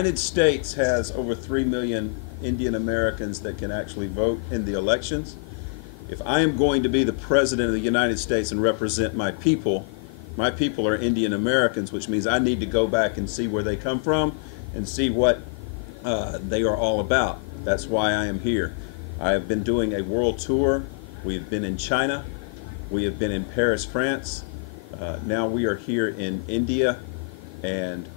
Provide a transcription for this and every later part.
United States has over 3 million Indian Americans that can actually vote in the elections. If I am going to be the President of the United States and represent my people are Indian Americans, which means I need to go back and see where they come from and see what they are all about. That's why I am here. I have been doing a world tour. We have been in China. We have been in Paris, France. Now we are here in India, and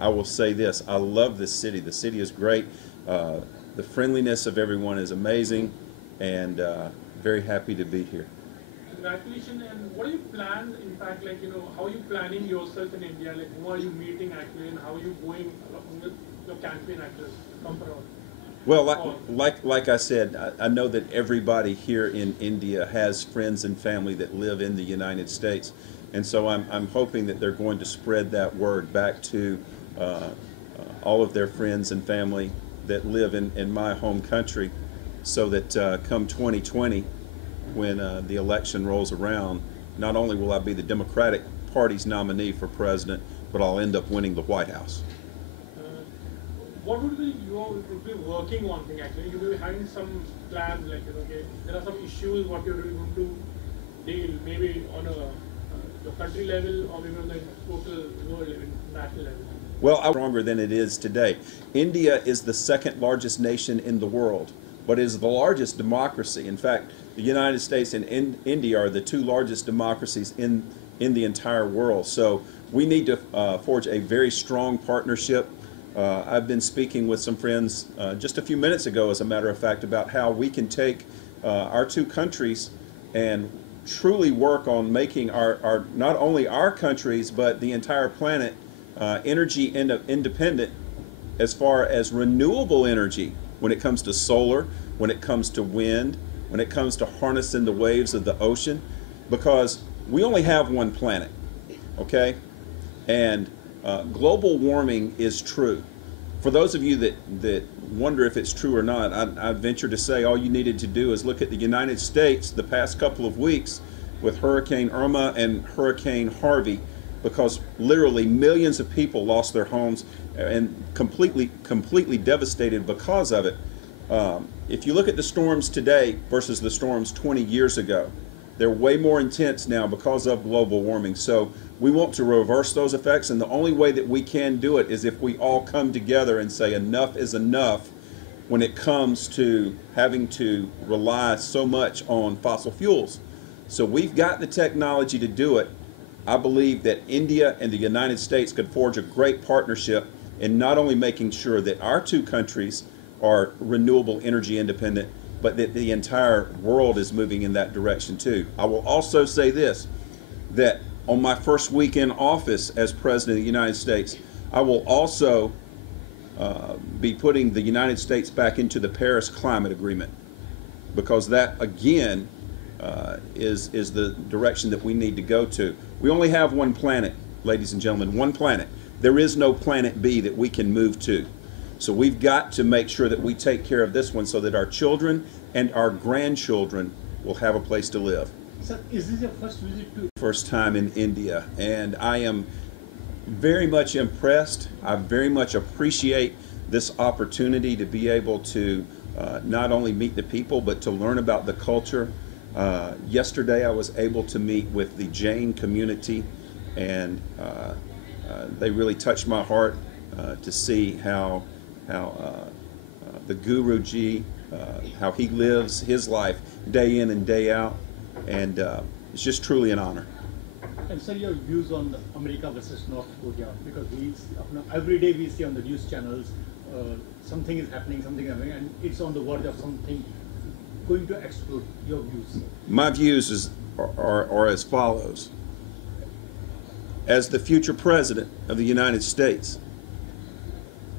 I will say this, I love this city. The city is great. The friendliness of everyone is amazing, and very happy to be here. Congratulations. And what do you plan, in fact, like, how are you planning yourself in India? Like, who are you meeting actually, and how are you going along with your campaign actors come around? Well, like I said, I know that everybody here in India has friends and family that live in the United States. And so I'm hoping that they're going to spread that word back to all of their friends and family that live in my home country, so that come 2020, when the election rolls around, not only will I be the Democratic Party's nominee for president, but I'll end up winning the White House. What would be be working on thing actually? You will be having some plans, like, okay, there are some issues what you're really going to deal, maybe on a your country level, or maybe on the total world level, national level. Well, I'm stronger than it is today. India is the second largest nation in the world, but is the largest democracy. In fact, the United States and India are the two largest democracies in the entire world. So we need to forge a very strong partnership. I've been speaking with some friends just a few minutes ago, as a matter of fact, about how we can take our two countries and truly work on making our not only our countries but the entire planet energy independent, as far as renewable energy, when it comes to solar, when it comes to wind, when it comes to harnessing the waves of the ocean, because we only have one planet, okay? And global warming is true. For those of you that wonder if it's true or not, I venture to say all you needed to do is look at the United States the past couple of weeks with Hurricane Irma and Hurricane Harvey, because literally millions of people lost their homes and completely devastated because of it. If you look at the storms today versus the storms 20 years ago, they're way more intense now because of global warming. So we want to reverse those effects, and the only way that we can do it is if we all come together and say enough is enough when it comes to having to rely so much on fossil fuels. So we've got the technology to do it. I believe that India and the United States could forge a great partnership in not only making sure that our two countries are renewable energy independent, but that the entire world is moving in that direction too. I will also say this, that on my first week in office as President of the United States, I will also be putting the United States back into the Paris Climate Agreement, because that, again, is the direction that we need to go to. We only have one planet, ladies and gentlemen, one planet. There is no planet B that we can move to. So we've got to make sure that we take care of this one so that our children and our grandchildren will have a place to live. Sir, is this your first visit to? First time in India, and I am very much impressed. I very much appreciate this opportunity to be able to not only meet the people, but to learn about the culture. Yesterday I was able to meet with the Jain community, and they really touched my heart to see how the Guruji, how he lives his life day in and day out, and it's just truly an honor. And sir, your views on America versus North Korea, because every day we see on the news channels something is happening, and it's on the verge of something going to explode. Your views? My views are as follows. As the future President of the United States,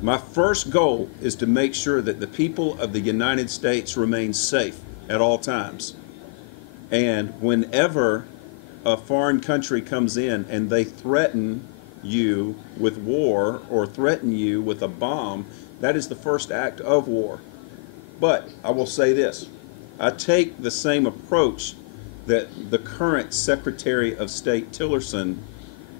my first goal is to make sure that the people of the United States remain safe at all times. And whenever a foreign country comes in and they threaten you with war or threaten you with a bomb, that is the first act of war. But I will say this, I take the same approach that the current Secretary of State Tillerson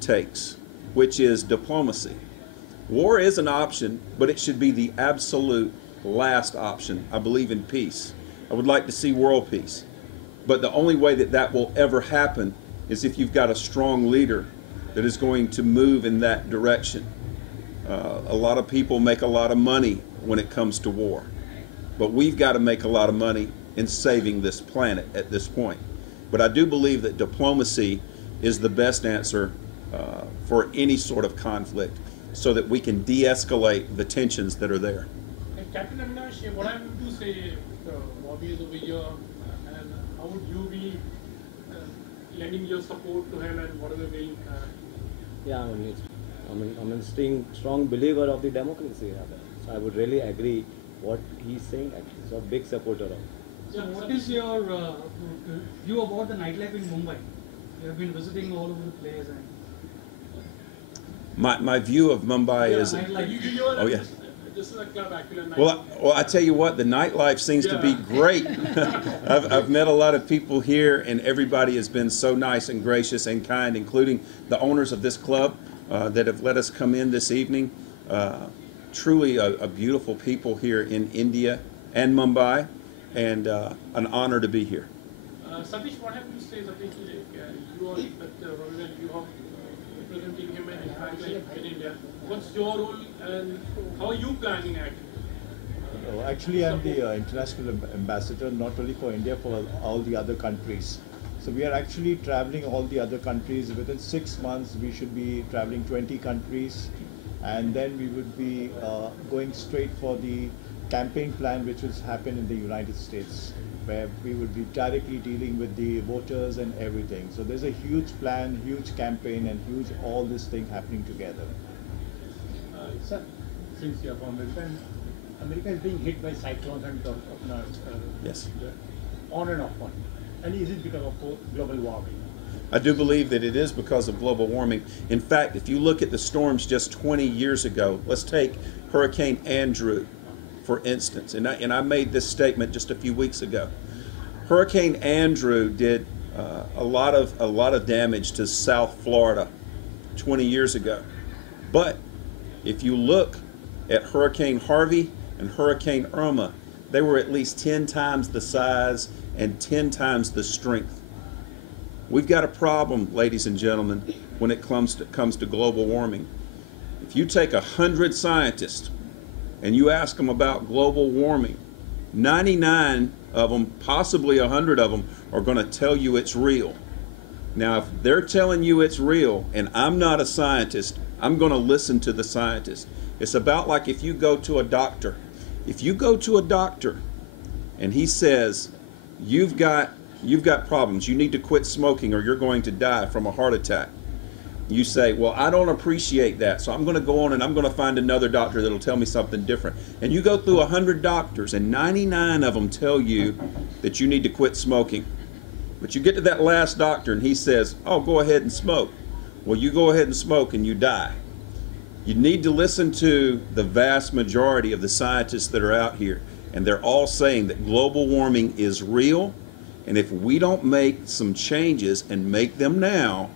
takes, which is diplomacy. War is an option, but it should be the absolute last option. I believe in peace. I would like to see world peace. But the only way that that will ever happen is if you've got a strong leader that is going to move in that direction. A lot of people make a lot of money when it comes to war, but we've got to make a lot of money in saving this planet at this point. But I do believe that diplomacy is the best answer for any sort of conflict, so that we can de-escalate the tensions that are there. Captain Avinash, what I'm going to say, Robby is over here, and how would you be lending your support to him and whatever way you can? Yeah, I'm a strong believer of the democracy. So I would really agree what he's saying actually. So a big supporter of. So what is your view about the nightlife in Mumbai? You have been visiting all over the place. And My view of Mumbai is. Oh yeah. This is a club actually. Well, I tell you what, the nightlife seems to be great. I've met a lot of people here, and everybody has been so nice and gracious and kind, including the owners of this club that have let us come in this evening. Truly a beautiful people here in India and Mumbai, and an honor to be here. Satish, what have you to say? Satish, you are you are representing him in nightlife in India. What's your role and how are you planning actually? Actually, I'm the international ambassador, not only for India, for all the other countries. So we are actually traveling all the other countries. Within 6 months, we should be traveling 20 countries. And then we would be going straight for the campaign plan, which will happen in the United States, where we would be directly dealing with the voters and everything. So there's a huge plan, huge campaign, and huge all this thing happening together. Sir, since you are from America, America is being hit by cyclones and Yes. On and off one. And is it because of global warming? I do believe that it is because of global warming. In fact, if you look at the storms just 20 years ago, let's take Hurricane Andrew, for instance, and I made this statement just a few weeks ago. Hurricane Andrew did a lot of damage to South Florida 20 years ago. But if you look at Hurricane Harvey and Hurricane Irma, they were at least 10 times the size and 10 times the strength. We've got a problem, ladies and gentlemen, when it comes to global warming. If you take 100 scientists and you ask them about global warming, 99 of them, possibly 100 of them, are going to tell you it's real. Now, if they're telling you it's real and I'm not a scientist, I'm going to listen to the scientist. It's about like if you go to a doctor. If you go to a doctor and he says, you've got problems, you need to quit smoking or you're going to die from a heart attack. You say, well, I don't appreciate that, so I'm going to go on and I'm going to find another doctor that'll tell me something different. And you go through 100 doctors and 99 of them tell you that you need to quit smoking. But you get to that last doctor and he says, oh, go ahead and smoke. Well, you go ahead and smoke and you die. You need to listen to the vast majority of the scientists that are out here, and they're all saying that global warming is real, and if we don't make some changes and make them now,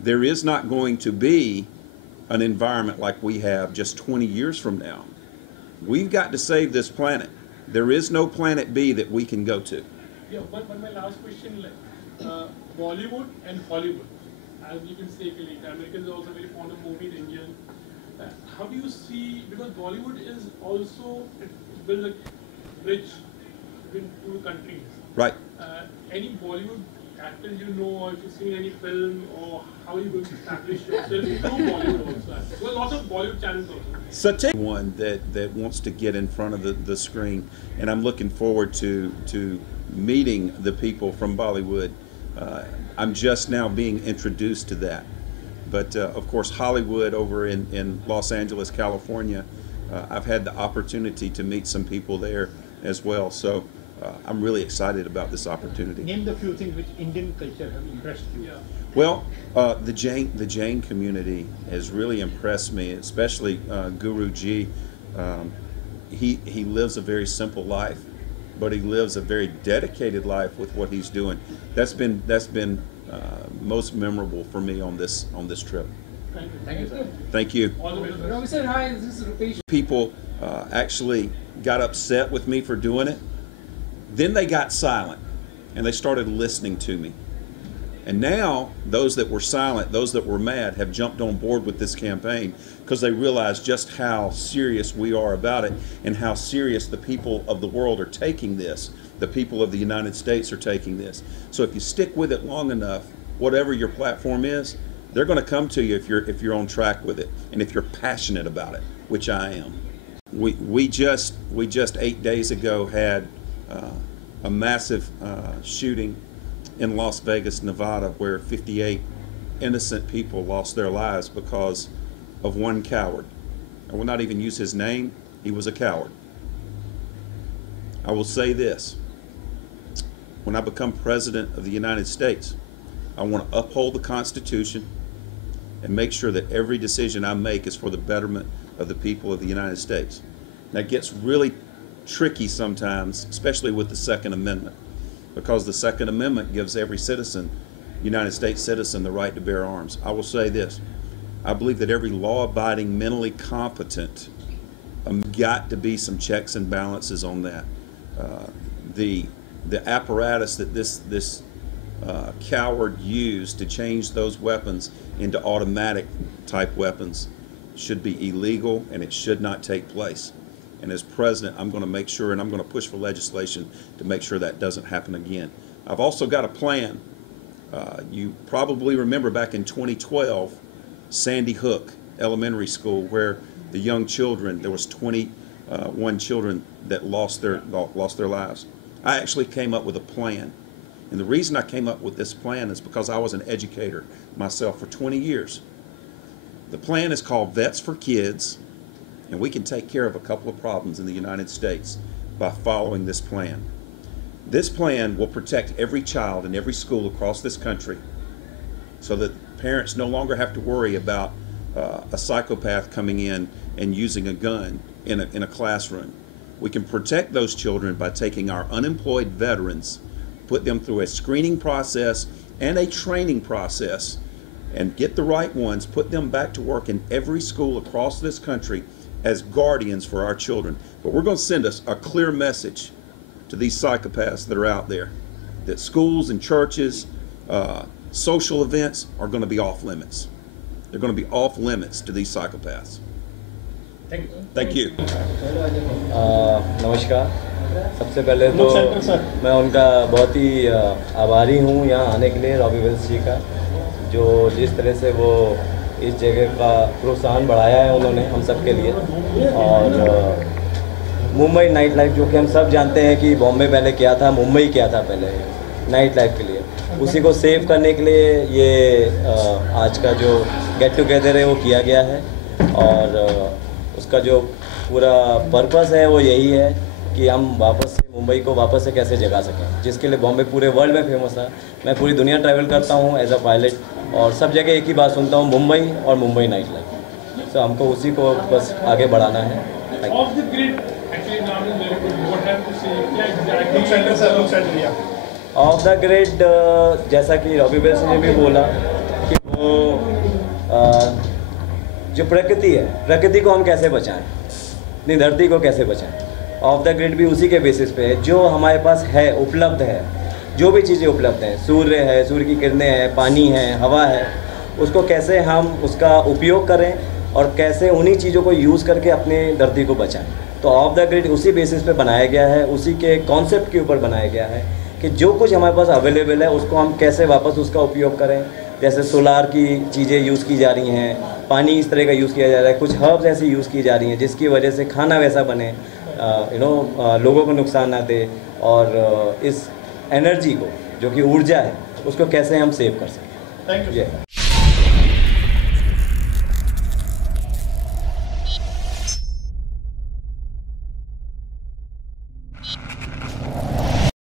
there is not going to be an environment like we have just 20 years from now. We've got to save this planet. There is no planet B that we can go to. Yeah, but my last question, Bollywood and Hollywood, as you can say, Americans are also very fond of movies, Indian. How do you see, because Bollywood is also built a bridge between two countries. Right. Any Bollywood actors you know, or if you've seen any film, or how are you going to establish yourself through Bollywood also? There are lots of Bollywood channels also. So take one that wants to get in front of the screen, and I'm looking forward to meeting the people from Bollywood. I'm just now being introduced to that. But of course, Hollywood over in Los Angeles, California, I've had the opportunity to meet some people there as well. So I'm really excited about this opportunity. Name the few things which Indian culture have impressed you. Yeah. Well, the Jain community has really impressed me, especially Guruji. He lives a very simple life, but he lives a very dedicated life with what he's doing. That's been most memorable for me on this trip. Thank you, sir. Thank you. All the best. Robby sir, hi, this is Rupesh. People actually got upset with me for doing it. Then they got silent and they started listening to me. And now those that were silent, those that were mad, have jumped on board with this campaign because they realize just how serious we are about it and how serious the people of the world are taking this. The people of the United States are taking this. So if you stick with it long enough, whatever your platform is, they're going to come to you if you're on track with it and if you're passionate about it, which I am. We just 8 days ago had a massive shooting in Las Vegas, Nevada, where 58 innocent people lost their lives because of one coward. I will not even use his name. He was a coward. I will say this. When I become president of the United States, I want to uphold the Constitution and make sure that every decision I make is for the betterment of the people of the United States. That gets really tricky sometimes, especially with the Second Amendment, because the Second Amendment gives every citizen, United States citizen, the right to bear arms. I will say this. I believe that every law-abiding, mentally competent, got to be some checks and balances on that. The apparatus that this coward used to change those weapons into automatic type weapons should be illegal, and it should not take place. And as president, I'm going to make sure, and I'm going to push for legislation to make sure that doesn't happen again. I've also got a plan. You probably remember back in 2012, Sandy Hook Elementary School, where the young children, there was 21 children that lost their lives. I actually came up with a plan. And the reason I came up with this plan is because I was an educator myself for 20 years. The plan is called Vets for Kids, and we can take care of a couple of problems in the United States by following this plan. This plan will protect every child in every school across this country so that parents no longer have to worry about a psychopath coming in and using a gun in a classroom. We can protect those children by taking our unemployed veterans, put them through a screening process and a training process, and get the right ones, put them back to work in every school across this country as guardians for our children. But we're going to send us a clear message to these psychopaths that are out there, that schools and churches, social events are going to be off limits. They're going to be off limits to these psychopaths. Thank you. Thank you. नमस्कार। सबसे पहले तो मैं उनका बहुत ही आभारी हूँ यहाँ आने के लिए, रॉबी विल्स जी का, जो जिस तरह से वो इस जगह का प्रोत्साहन बढ़ाया है उन्होंने हम सब के लिए। और मुंबई नाइट लाइफ, जो कि हम सब जानते हैं कि बॉम्बे पहले क्या था, मुंबई क्या था पहले नाइट लाइफ के लिए, उसी को सेव करने के लिए ये आज का जो गेट टुगेदर है वो किया गया है। और उसका जो पूरा पर्पस है वो यही है कि हम वापस से मुंबई को वापस से कैसे जगा सकें, जिसके लिए बॉम्बे पूरे वर्ल्ड में फेमस है। मैं पूरी दुनिया ट्रैवल करता हूँ एज अ पायलट, और सब जगह एक ही बात सुनता हूँ, मुंबई और मुंबई नाइट लाइफ। तो हमको उसी को बस आगे बढ़ाना है। ऑफ द ग्रिड, जैसा कि रॉबी विल्स ने भी बोला कि वो जो प्रकृति है, प्रकृति को हम कैसे बचाएं, अपनी धरती को कैसे बचाएं। ऑफ द ग्रिड भी उसी के बेसिस पे है, जो हमारे पास है, उपलब्ध है, जो भी चीज़ें उपलब्ध हैं, सूर्य है, सूर्य की किरणें हैं, पानी है, हवा है, उसको कैसे हम उसका उपयोग करें और कैसे उन्हीं चीज़ों को यूज़ करके अपनी धरती को बचाएं। तो ऑफ द ग्रिड उसी बेसिस पे बनाया गया है, उसी के कॉन्सेप्ट के ऊपर बनाया गया है कि जो कुछ हमारे पास अवेलेबल है उसको हम कैसे वापस उसका उपयोग करें। जैसे सोलार की चीज़ें यूज़ की जा रही हैं, पानी इस तरह का यूज़ किया जा रहा है, कुछ हर्ब्स ऐसी यूज़ की जा रही हैं जिसकी वजह से खाना वैसा बने, लोगों को नुकसान ना दे, और इस एनर्जी को, जो कि ऊर्जा है, उसको कैसे हम सेव कर सकें। Thank you.